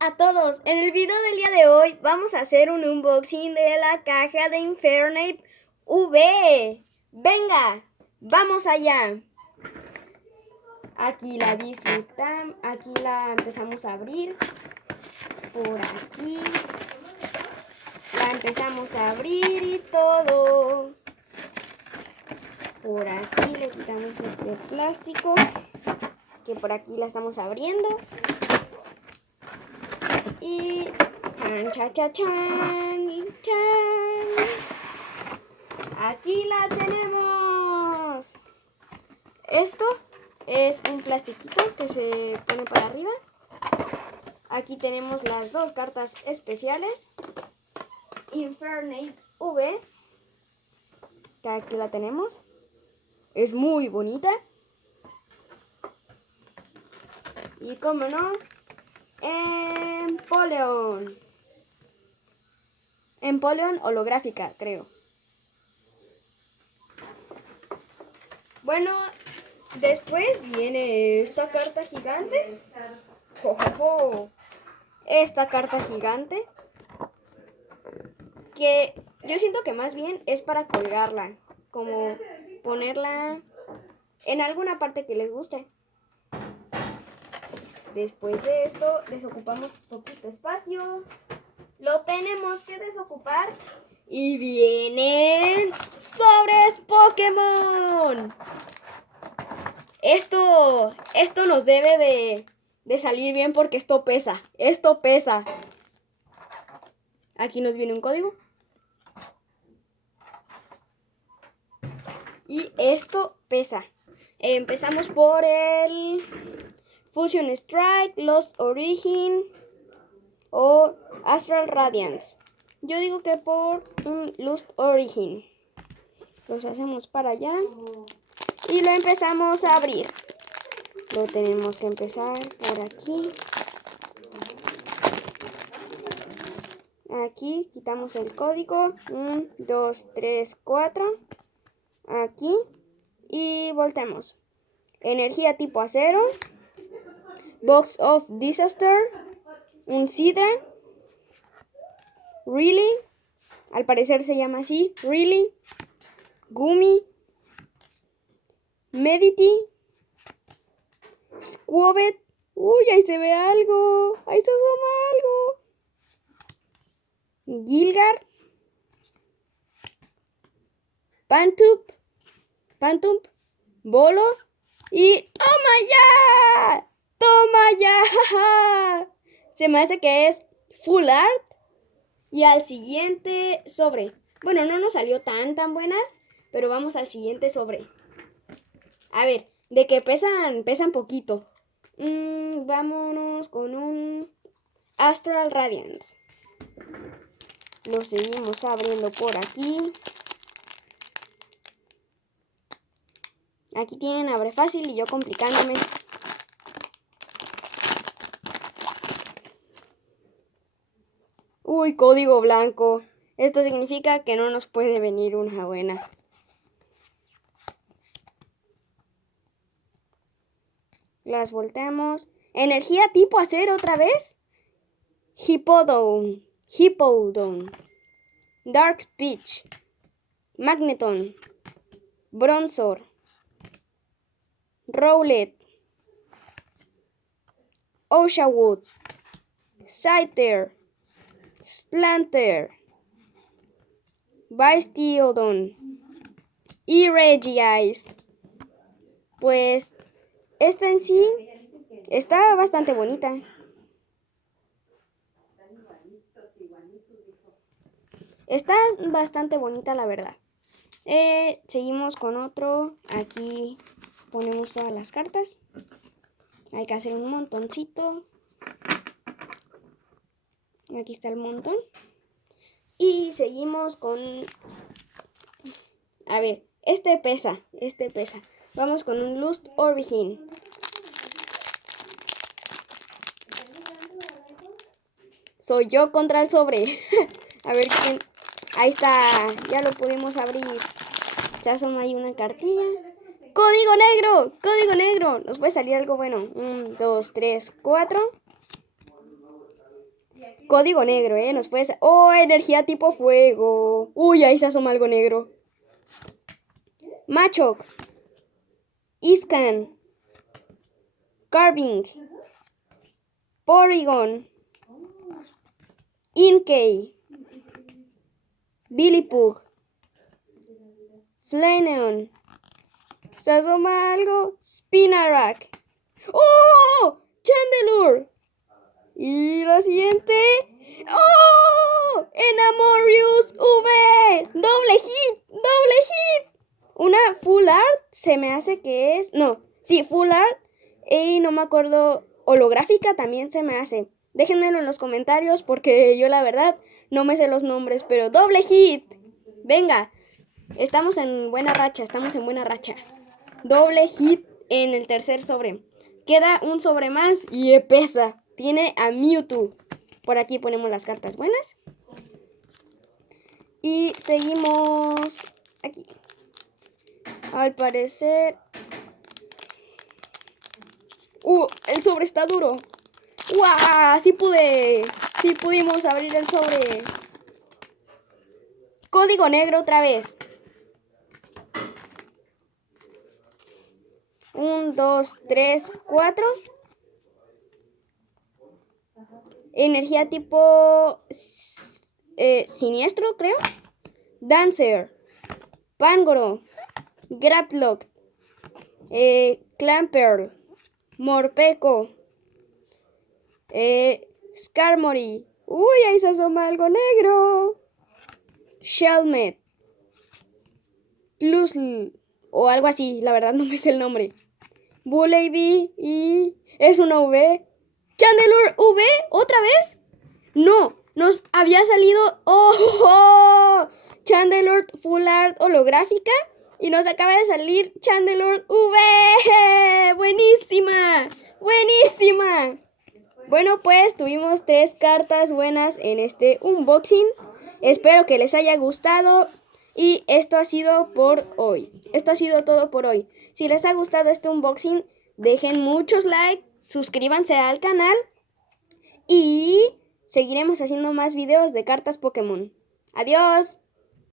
a todos, en el video del día de hoy vamos a hacer un unboxing de la caja de Infernape V. Venga, vamos allá. Aquí la disfrutamos, aquí la empezamos a abrir. Por aquí la empezamos a abrir y todo. Por aquí le quitamos este plástico, que por aquí la estamos abriendo. Y chan, chan, chan, chan, chan. Aquí la tenemos. Esto es un plastiquito que se pone para arriba. Aquí tenemos las dos cartas especiales. Infernape V, que aquí la tenemos. Es muy bonita. Y como no, Empoleon holográfica, creo. Bueno, después viene esta carta gigante. Esta carta gigante, que yo siento que más bien es para colgarla, como ponerla en alguna parte que les guste. Después de esto desocupamos poquito espacio, lo tenemos que desocupar y vienen sobres Pokémon. Esto nos debe de salir bien porque esto pesa. Aquí nos viene un código. Y esto pesa. Empezamos por el Fusion Strike, Lost Origin o Astral Radiance. Yo digo que por Lost Origin. Los hacemos para allá y lo empezamos a abrir. Lo tenemos que empezar por aquí. Aquí quitamos el código. 1, 2, 3, 4. Aquí. Y volteamos. Energía tipo acero. Box of Disaster. Un Sidra. Really. Al parecer se llama así. Really. Gumi. Medity. Squobet. Uy, ahí se ve algo. Ahí se asoma algo. Gilgar. Pantump. Bolo. Y ¡toma ya! ¡Toma ya! Se me hace que es Full Art. Y al siguiente sobre. Bueno, no nos salió tan buenas, pero vamos al siguiente sobre. A ver, de que pesan poquito. Vámonos con un Astral Radiance. Lo seguimos abriendo por aquí. Aquí tienen abre fácil y yo complicándome. Uy, código blanco. Esto significa que no nos puede venir una buena. Las volteamos. Energía tipo acero otra vez. Hippowdon. Dark Peach. Magneton. Bronzor. Rowlet. Oshawott. Scyther. Slanter. Bastiodon. Y Regice. Pues esta en sí está bastante bonita. Está bastante bonita, la verdad. Seguimos con otro. Aquí ponemos todas las cartas. Hay que hacer un montoncito. Aquí está el montón. Y seguimos con... A ver, este pesa. Vamos con un Lost Origin. Soy yo contra el sobre. A ver quién... Ahí está, ya lo pudimos abrir. Ya son ahí una cartilla. ¡Código negro! Nos puede salir algo bueno. 1, 2, 3, 4. Código negro, nos puede... ¡Oh, energía tipo fuego! Uy, ahí se asoma algo negro. Machoke. Iscan. Carving. Porygon. Inkay. Billypug. Flaneon. Se asoma algo. Spinarak. ¡Oh! Chandelure. Y la siguiente. ¡Oh! Enamorius V. Doble hit. Doble hit. Una full art. Se me hace que es. No. Sí, full art. Y no me acuerdo. Holográfica también se me hace. Déjenmelo en los comentarios porque yo la verdad no me sé los nombres. Pero doble hit. Venga. Estamos en buena racha. Estamos en buena racha. Doble hit en el tercer sobre. Queda un sobre más y pesa. Tiene a Mewtwo. Por aquí ponemos las cartas buenas. Y seguimos aquí. Al parecer... el sobre está duro. ¡Guau! Sí pude. Sí pudimos abrir el sobre. Código negro otra vez. 1, 2, 3, 4. Energía tipo siniestro, creo. Dancer. Pangoro. Graplock. Clamperl. Morpeko. Skarmory. Uy, ahí se asoma algo negro. Shelmet. Plusl. O algo así, la verdad no me sé el nombre. Bullybee y... es una V. Chandelure V, ¿otra vez? No, nos había salido... ¡Oh! Chandelure Full Art holográfica. Y nos acaba de salir Chandelure V. ¡Buenísima! ¡Buenísima! Bueno, pues tuvimos 3 cartas buenas en este unboxing. Espero que les haya gustado. Y esto ha sido por hoy. Esto ha sido todo por hoy. Si les ha gustado este unboxing, dejen muchos likes, suscríbanse al canal y seguiremos haciendo más videos de cartas Pokémon. ¡Adiós!